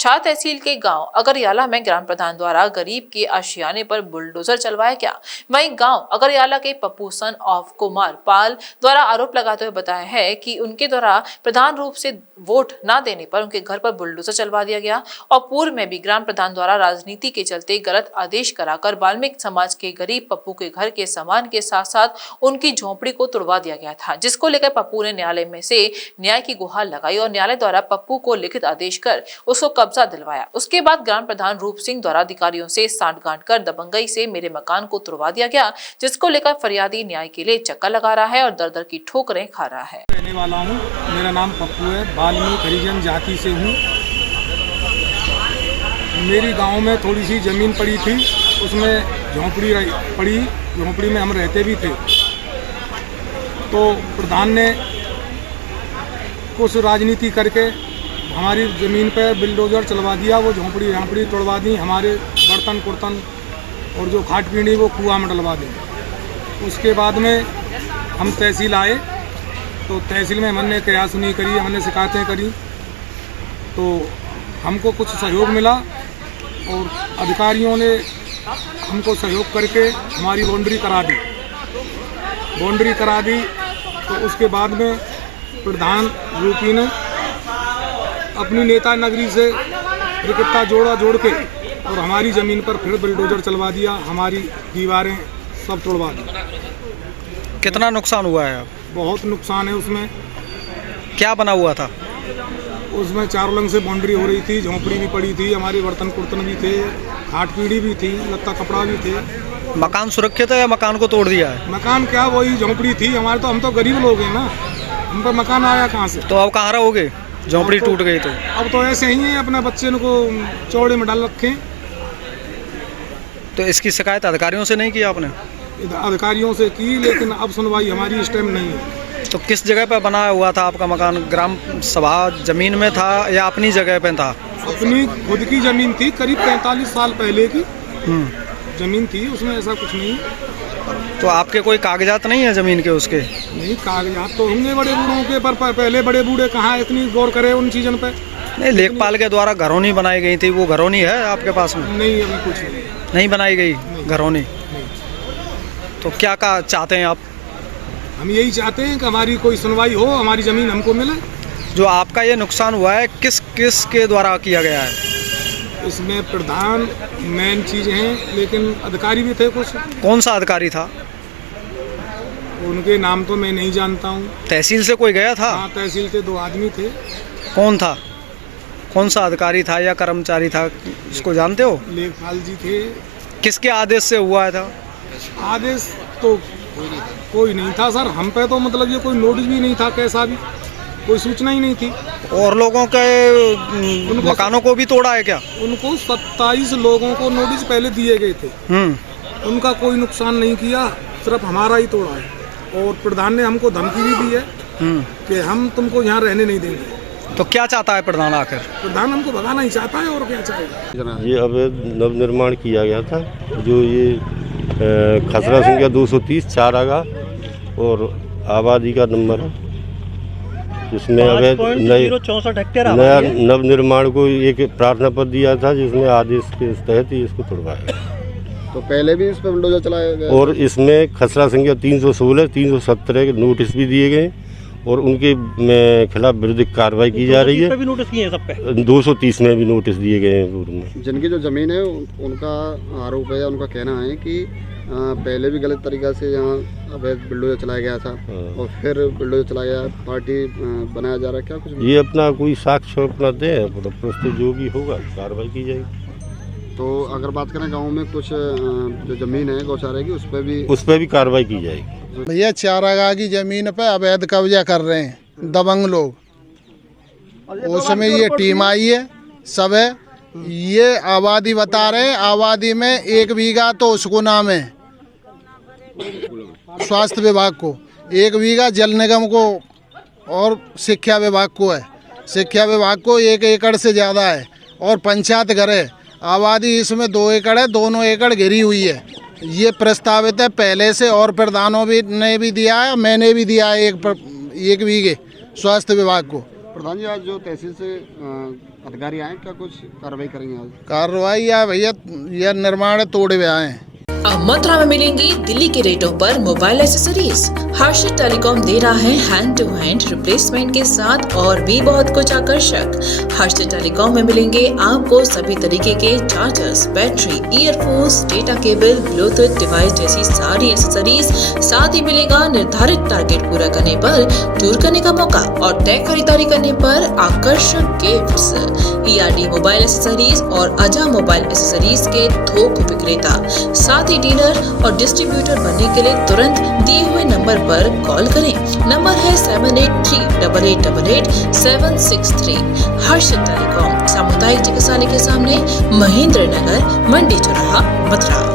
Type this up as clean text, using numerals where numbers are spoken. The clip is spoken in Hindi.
छा तहसील के गांव अगरियाला में ग्राम प्रधान द्वारा गरीब के आशियाने पर बुलडोजर चलवाया गया। वहीं गांव अगरियाला के पप्पू सन ऑफ कुमार पाल द्वारा आरोप लगाते हुए बताया है कि उनके द्वारा प्रधान रूप से वोट न देने पर उनके घर पर बुलडोजर चलवा दिया गया और पूर्व में भी ग्राम प्रधान द्वारा राजनीति के चलते गलत आदेश कराकर वाल्मीकि समाज के गरीब पप्पू के घर के सामान के साथ साथ उनकी झोपड़ी को तोड़वा दिया गया था, जिसको लेकर पप्पू ने न्यायालय में से न्याय की गुहार लगाई और न्यायालय द्वारा पप्पू को लिखित आदेश कर उसको कब्जा दिलवाया। उसके बाद ग्राम प्रधान रूप सिंह द्वारा अधिकारियों से सांठगांठ कर दबंगई से मेरे मकान को तोड़वा दिया गया, जिसको लेकर फरियादी न्याय के लिए चक्कर लगा रहा है और दर दर की ठोकरें खा रहा है। रहने वाला हूँ, मेरा नाम पप्पू है, वाल्मीकि हरिजन जाति से हूँ। मेरी गांव में थोड़ी सी ज़मीन पड़ी थी, उसमें झोंपड़ी पड़ी, झोंपड़ी में हम रहते भी थे। तो प्रधान ने कुछ राजनीति करके हमारी ज़मीन पे बिल्डोजर चलवा दिया, वो झोंपड़ी तोड़वा दी, हमारे बर्तन कुर्तन और जो खाट पीढ़ी वो कुआं में डलवा दी। उसके बाद में हम तहसील आए, तो तहसील में हमने क्या सुनी करी, हमने शिकायतें करी, तो हमको कुछ सहयोग मिला और अधिकारियों ने हमको सहयोग करके हमारी बाउंड्री करा दी। तो उसके बाद में प्रधान रूपी ने अपनी नेता नगरी से रिकट्टा जोड़ के और हमारी ज़मीन पर फिर बिल्डोजर चलवा दिया, हमारी दीवारें सब तोड़वा दी। कितना नुकसान हुआ है? बहुत नुकसान है। उसमें क्या बना हुआ था? उसमें 4 लंग से बाउंड्री हो रही थी, झोंपड़ी भी पड़ी थी, हमारे बर्तन कुर्तन भी थे, खाट पीढ़ी भी थी, लत्ता कपड़ा भी थे। मकान सुरक्षित है या मकान को तोड़ दिया है? मकान क्या, वही झोंपड़ी थी हमारे। तो हम तो गरीब लोग हैं ना, हम पर मकान आया कहाँ से? तो अब कहाँ रहोगे? झोंपड़ी टूट गई तो अब तो ऐसे ही है, अपने बच्चे को चौड़े में डाल रखे। तो इसकी शिकायत अधिकारियों से नहीं की आपने? अधिकारियों से की, लेकिन अब सुनवाई हमारी इस टाइम नहीं है। तो किस जगह पे बना हुआ था आपका मकान? ग्राम सभा जमीन में था या अपनी जगह पे था? अपनी खुद की जमीन थी, करीब 45 साल पहले की जमीन थी, उसमें ऐसा कुछ नहीं। तो आपके कोई कागजात नहीं है जमीन के? उसके नहीं, कागजात तो होंगे बड़े बूढ़ों के, पर पहले बड़े बूढ़े कहाँ इतनी गौर करे उन चीज़ों पे। नहीं, लेखपाल के द्वारा घरौनी बनाई गई थी, वो घरौनी है आपके पास में? नहीं, अभी कुछ नहीं बनाई गई घरौनी। तो क्या चाहते हैं आप? हम यही चाहते हैं कि हमारी कोई सुनवाई हो, हमारी ज़मीन हमको मिले। जो आपका ये नुकसान हुआ है किस के द्वारा किया गया है? इसमें प्रधान मेन चीज़ हैं, लेकिन अधिकारी भी थे कुछ। कौन सा अधिकारी था? उनके नाम तो मैं नहीं जानता हूँ। तहसील से कोई गया था? हाँ, तहसील के 2 आदमी थे। कौन था? कौन सा अधिकारी था या कर्मचारी था, इसको जानते हो? लेखपाल जी थे। किसके आदेश से हुआ था? आदेश तो कोई नहीं था सर, हम पे तो मतलब ये कोई नोटिस भी नहीं था, कैसा भी कोई सूचना ही नहीं थी। और लोगों के मकानों को भी तोड़ा है क्या? उनको 27 लोगों को नोटिस पहले दिए गए थे, उनका कोई नुकसान नहीं किया, सिर्फ हमारा ही तोड़ा है। और प्रधान ने हमको धमकी भी दी है कि हम तुमको यहाँ रहने नहीं देंगे। तो क्या चाहता है प्रधान आखिर? प्रधान हमको भगाना ही चाहता है, और क्या चाहेगा। ये अवैध नवनिर्माण किया गया था, जो ये खसरा संख्या 230 4 आगा और आबादी का नंबर है, जिसमें अवैध नया नवनिर्माण को एक प्रार्थना पत्र दिया था, जिसमें आदेश के तहत ही इसको तोड़वाया। तो पहले भी इस पर बुलडोजर चलाया गया और इसमें खसरा संख्या 316 317 के नोटिस भी दिए गए और उनके खिलाफ विरोधिक कार्रवाई की जा रही है। भी नोटिस किए हैं सब पे? 230 में भी नोटिस दिए गए हैं पूर्व में। जिनकी जो ज़मीन है उनका आरोप है, उनका कहना है कि पहले भी गलत तरीक़ा से यहाँ अवैध बिल्डोजर चलाया गया था और फिर बिल्डोजर चलाया गया, पार्टी बनाया जा रहा है। क्या कुछ ये अपना कोई साक्ष्य अपना दें, प्रस्तुत जो भी होगा कार्रवाई की जाएगी। तो अगर बात करें गांव में कुछ जो ज़मीन है गौशाला की, उस पर भी कार्रवाई की जाएगी। भैया 4 आगा की ज़मीन पे अवैध कब्जा कर रहे हैं दबंग लोग। उसमें ये टीम आई है, सब है, ये आबादी बता रहे हैं। आबादी में 1 बीघा तो उसको नाम है स्वास्थ्य विभाग को, 1 बीघा जल निगम को और शिक्षा विभाग को है। शिक्षा विभाग को 1 एकड़ से ज़्यादा है और पंचायत घर है। आबादी इसमें 2 एकड़ है, दोनों एकड़ घिरी हुई है। ये प्रस्तावित है पहले से, और प्रधानों भी ने भी दिया है, मैंने भी दिया है 1 बीघे स्वास्थ्य विभाग को। प्रधान जी, आज जो तहसील से अधिकारी आए, क्या कुछ कार्रवाई करेंगे आज? कार्रवाई या भैया यह निर्माण तोड़े हुए आए हैं। अब मथुरा में मिलेंगी दिल्ली के रेटों पर मोबाइल एसेसरीज। हर्षित टेलीकॉम दे रहा है हैंड टू हैंड रिप्लेसमेंट के साथ और भी बहुत कुछ आकर्षक। हर्षित टेलीकॉम में मिलेंगे आपको सभी तरीके के chargers, battery, earphones, data cable, Bluetooth device जैसी सारी एसेसरीज। साथ ही मिलेगा निर्धारित टारगेट पूरा करने पर टूर करने का मौका और तय खरीदारी करने पर आकर्षक गिफ्ट्स। ERD मोबाइल एसेसरीज और अजा मोबाइल एसेसरीज के थोक विक्रेता, साथ ही डीलर और डिस्ट्रीब्यूटर बनने के लिए तुरंत दिए हुए नंबर पर कॉल करें। नंबर है 7838888763। हर्षित टेलीकॉम, सामुदायिक चिकित्सालय के सामने, महेंद्र नगर, मंडी चौराहा, मथुरा।